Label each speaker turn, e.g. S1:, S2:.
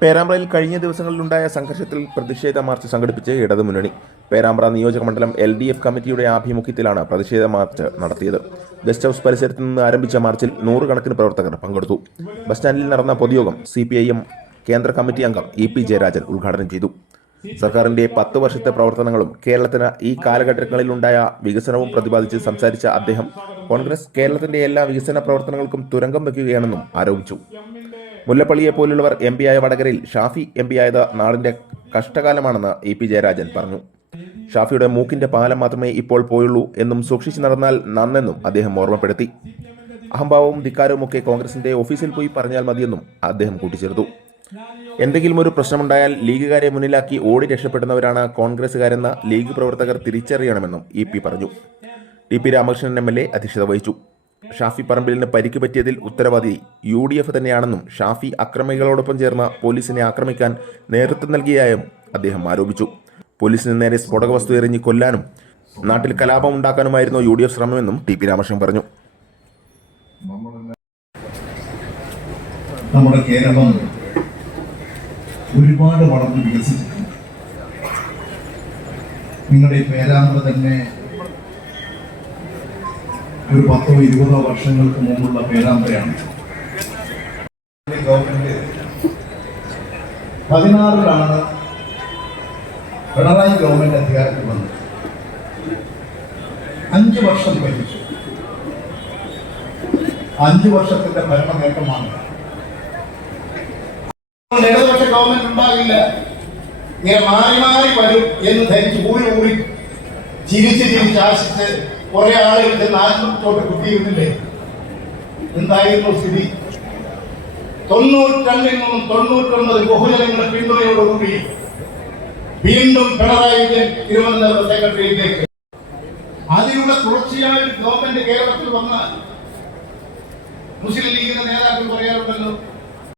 S1: പേരാമ്പ്രയിൽ കഴിഞ്ഞ ദിവസങ്ങളിലുണ്ടായ സംഘർഷത്തിൽ പ്രതിഷേധ മാർച്ച് സംഘടിപ്പിച്ച് ഇടതുമുന്നണി. പേരാമ്പ്ര നിയോജക മണ്ഡലം എൽ ഡി എഫ് കമ്മിറ്റിയുടെ ആഭിമുഖ്യത്തിലാണ് പ്രതിഷേധ മാർച്ച് നടത്തിയത്. ഗസ്റ്റ് ഹൌസ് പരിസരത്ത് നിന്ന് ആരംഭിച്ച മാർച്ചിൽ നൂറുകണക്കിന് പ്രവർത്തകർ പങ്കെടുത്തു. ബസ് സ്റ്റാൻഡിൽ നടന്ന പൊതുയോഗം സി കേന്ദ്ര കമ്മിറ്റി അംഗം ഇ പി ജയരാജൻ ഉദ്ഘാടനം ചെയ്തു. സർക്കാരിന്റെ പത്ത് വർഷത്തെ പ്രവർത്തനങ്ങളും കേരളത്തിന് ഈ കാലഘട്ടങ്ങളിലുണ്ടായ വികസനവും പ്രതിപാദിച്ച് സംസാരിച്ച അദ്ദേഹം കോൺഗ്രസ് കേരളത്തിന്റെ എല്ലാ വികസന പ്രവർത്തനങ്ങൾക്കും തുരങ്കം വയ്ക്കുകയാണെന്നും ആരോപിച്ചു. മുല്ലപ്പള്ളിയെ പോലുള്ളവർ എം ആയ വടകരയിൽ ഷാഫി എം പിയായത് നാടിന്റെ കഷ്ടകാലമാണെന്ന് ഇ പി ജയരാജൻ പറഞ്ഞു. ഷാഫിയുടെ മൂക്കിന്റെ പാലം മാത്രമേ ഇപ്പോൾ പോയുള്ളൂ എന്നും സൂക്ഷിച്ചു നടന്നാൽ നന്നെന്നും അദ്ദേഹം ഓർമ്മപ്പെടുത്തി. അഹംഭാവവും ധിക്കാരവും ഒക്കെ കോൺഗ്രസിന്റെ ഓഫീസിൽ പോയി പറഞ്ഞാൽ മതിയെന്നും അദ്ദേഹം കൂട്ടിച്ചേർത്തു. എന്തെങ്കിലും ഒരു പ്രശ്നമുണ്ടായാൽ ലീഗുകാരെ മുന്നിലാക്കി ഓടി രക്ഷപ്പെടുന്നവരാണ് കോൺഗ്രസുകാരെന്ന ലീഗ് പ്രവർത്തകർ തിരിച്ചറിയണമെന്നും ഇ പി പറഞ്ഞു. T P Ramakrishnan M L A അധ്യക്ഷത വഹിച്ചു. ഷാഫി പറമ്പിലിന് പരിക്ക് പറ്റിയതിൽ ഉത്തരവാദി യു ഡി എഫ് തന്നെയാണെന്നും ഷാഫി അക്രമികളോടൊപ്പം ചേർന്ന് പോലീസിനെ ആക്രമിക്കാൻ നേതൃത്വം നൽകിയായും അദ്ദേഹം ആരോപിച്ചു. പോലീസിന് നേരെ സ്ഫോടക വസ്തു എറിഞ്ഞ് കൊല്ലാനും നാട്ടിൽ കലാപം ഉണ്ടാക്കാനുമായിരുന്നു യു ഡി എഫ് ശ്രമമെന്നും ടി പി രാമകൃഷ്ണൻ പറഞ്ഞു.
S2: നമ്മുടെ കേരളം ഒരുപാട് വളർന്ന് വികസിച്ചിട്ടുണ്ട്. നിങ്ങളുടെ പേരാമ്പ്ര തന്നെ ഒരു പത്തോ ഇരുപതോ വർഷങ്ങൾക്ക് മുമ്പുള്ള പേരാമ്പ്രയാണ്. പതിനാറിലാണ് പിണറായി ഗവൺമെന്റ് അധികാരത്തിൽ വന്നത്. അഞ്ച് വർഷം ഭരിച്ചു അഞ്ച് വർഷത്തിന്റെ ഭരണ നേട്ടമാണ് ഇടതുപക്ഷ ഗവൺമെന്റ് ഉണ്ടാകില്ല. ഇങ്ങനെ മാറി മാറി വരും എന്ന് ധരിച്ച് ഊരി ഊരി ചിരിച്ച് ചിരിച്ച് ആശിച്ച് കുറെ ആളുകൾ നാശത്തോട്ട് കുത്തിയിരുന്നില്ലേ? എന്തായിരുന്നു സ്ഥിതി? തൊണ്ണൂറ്റിരണ്ടിൽ നിന്നും തൊണ്ണൂറ്റൊമ്പത് ബഹുജനങ്ങളുടെ പിന്തുണയോടുകൂടി വീണ്ടും പിണറായി തിരുവനന്തപുരം സെക്രട്ടറിയിലേക്ക്. അതിലൂടെ തുടർച്ചയായി ഗവൺമെന്റ് കേരളത്തിൽ വന്ന മുസ്ലിം ലീഗിന്റെ നേതാക്കൾ പറയാറുണ്ടല്ലോ.